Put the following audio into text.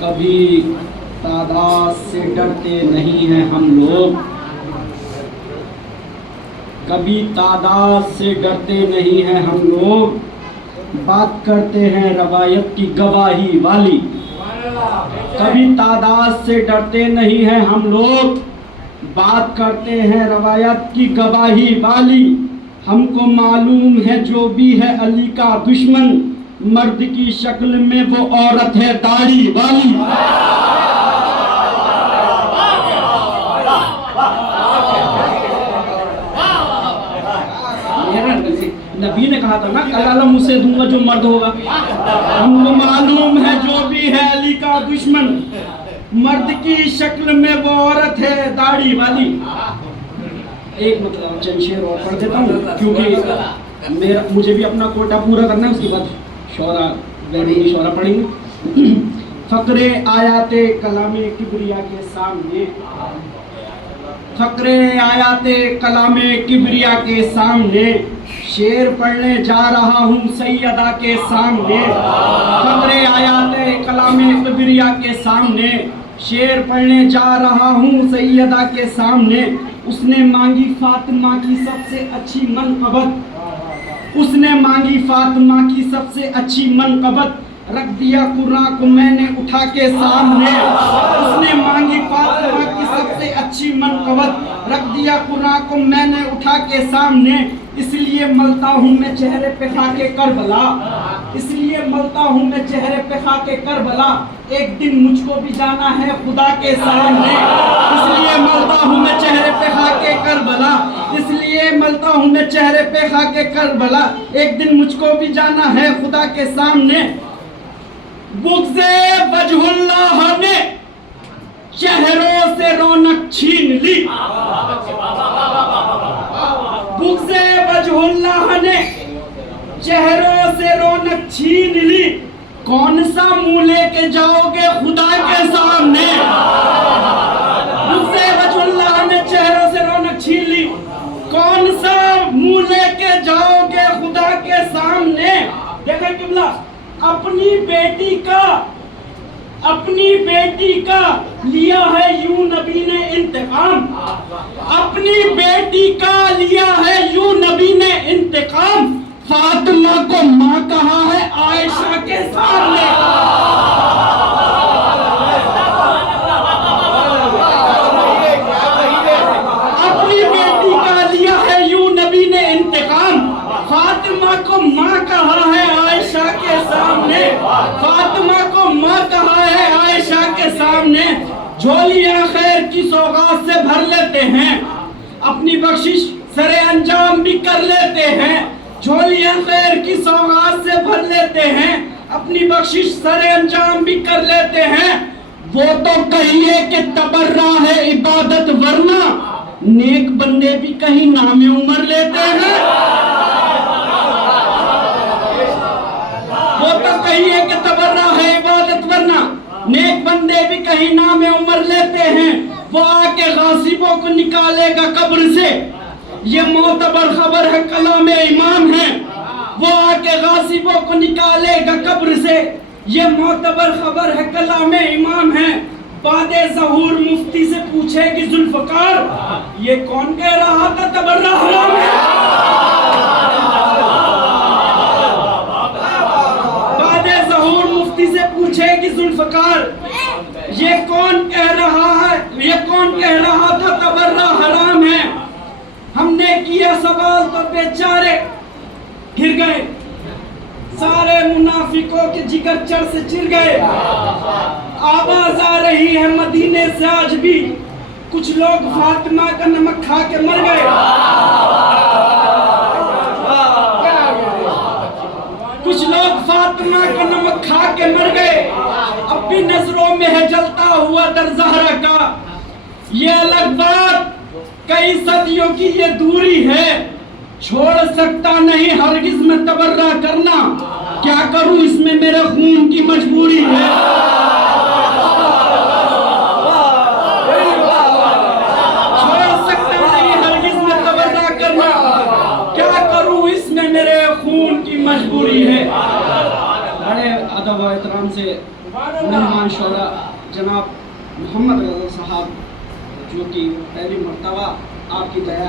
कभी तादाद से डरते नहीं हैं हम लोग, कभी तादाद से डरते नहीं हैं हम लोग, बात करते हैं रवायत की गवाही वाली। कभी तादाद से डरते नहीं हैं हम लोग, बात करते हैं रवायत की गवाही वाली। हमको मालूम है जो भी है अली का दुश्मन, मर्द की शक्ल में वो औरत है दाढ़ी वाली। नबी ने कहा था ना, कलाम उसे दूंगा जो मर्द होगा। हमको मालूम है जो भी है अली का दुश्मन, मर्द की शक्ल में वो औरत है दाढ़ी वाली। एक मतलब चंद शेर और पढ़ देता हूँ, क्योंकि मुझे भी अपना कोटा पूरा करना है। उसके बाद शौरा बैरूनी शौरा पढ़ेंगे। फकरे आयाते कलामे किबरिया के सामने, फकरे आयाते कलामे किबरिया के सामने, शेर पढ़ने जा रहा हूँ सैयदा के सामने। फकरे आयाते कलामे किबरिया के सामने, शेर पढ़ने जा रहा हूँ सैयदा के सामने। उसने मांगी फातिमा की सबसे अच्छी मनक़बत, उसने मांगी फातिमा की सबसे अच्छी मनक़बत, रख दिया कुरान को मैंने उठा के सामने। उसने मांगी फातिमा की सबसे अच्छी मनक़बत, रख दिया कुरान को मैंने उठा के सामने। इसलिए मलता हूँ मैं चेहरे पे खाके करबला, इसलिए मलता हूँ मैं चेहरे पे खाके करबला। एक दिन मुझको भी जाना है खुदा के सामने। इसलिए मलता हूँ मैं चेहरे पे खाके करबला, इसलिए मलता हूँ मैं चेहरे पे खाके करबला। एक दिन मुझको भी जाना है खुदा के सामने। बुग़्ज़े वजहुल्लाह ने चेहरों से रौनक छीन ली, बुग़्ज़े वजहुल्लाह ने चेहरों से रौनक छीन ली। कौन सा मुंह लेके जाओगे खुदा के सामने? बुग़्ज़े वजहुल्लाह ने चेहरों से रौनक छीन ली। कौन सा मुंह लेके जाओगे खुदा के सामने? देखो किबला, अपनी बेटी का लिया है यूं नबी ने इंतकाम, अपनी बेटी का लिया है यूं नबी ने इंतकाम। फातिमा को माँ कहा है आयशा के सामने। अपनी बेटी का लिया है यूं नबी ने इंतकाम, फातिमा को माँ कहा है आयशा के सामने। फातिमा को माँ कहा है आयशा के सामने। झोलियां खैर की सौगात से भर लेते हैं, अपनी बख्शिश सरे अंजाम भी कर लेते हैं। झोलियां खैर की सौगात से भर लेते हैं, अपनी बख्शिश सरे अंजाम भी कर लेते हैं। वो तो कहिए कि तबर्रा है इबादत, वरना नेक बंदे भी कहीं नामे उमर लेते हैं। वो तो कहिए कि तबर्रा है इबादत, वरना नेक बंदे भी कहीं नामे उमर लेते हैं। वो आके गासिबों को निकालेगा कब्र से, ये मोतबर खबर है कलामे इमाम है। वो आके गासिबों को निकालेगा कब्र से, ये मोतबर खबर है कलामे इमाम है। बादे ज़हूर मुफ्ती से पूछेगी जुल्फ़कार, ये कौन कह रहा था तबर्रा हराम है? बादे ज़हूर मुफ्ती से पूछेगी जुल्फ़कार, ये कौन कह रहा है, ये कौन कह रहा था तबर्रा हराम है? हमने किया सवाल तो बेचारे गिर गए, सारे मुनाफिकों के जिगर चढ़ से चिर गए। आवाज आ रही है मदीने से आज भी, कुछ लोग फातिमा का नमक खा के मर गए। कुछ लोग फातिमा का नमक खा के मर गए। अब भी नजरों में है जलता हुआ दर ज़हरा का। ये अलग बात कई सदियों की ये दूरी है, छोड़ सकता नहीं हरगिज में तबर्रा करना। क्या करूं इसमें मेरे खून की मजबूरी है। छोड़ सकता नहीं हरगिज में तबर्रा करना, क्या करूं इसमें मेरे खून की मजबूरी है। बड़े अदब और एहतराम से मेहमान शौरा जनाब मोहम्मद रज़ा साहब, जो कि पहली मर्तबा आपकी दया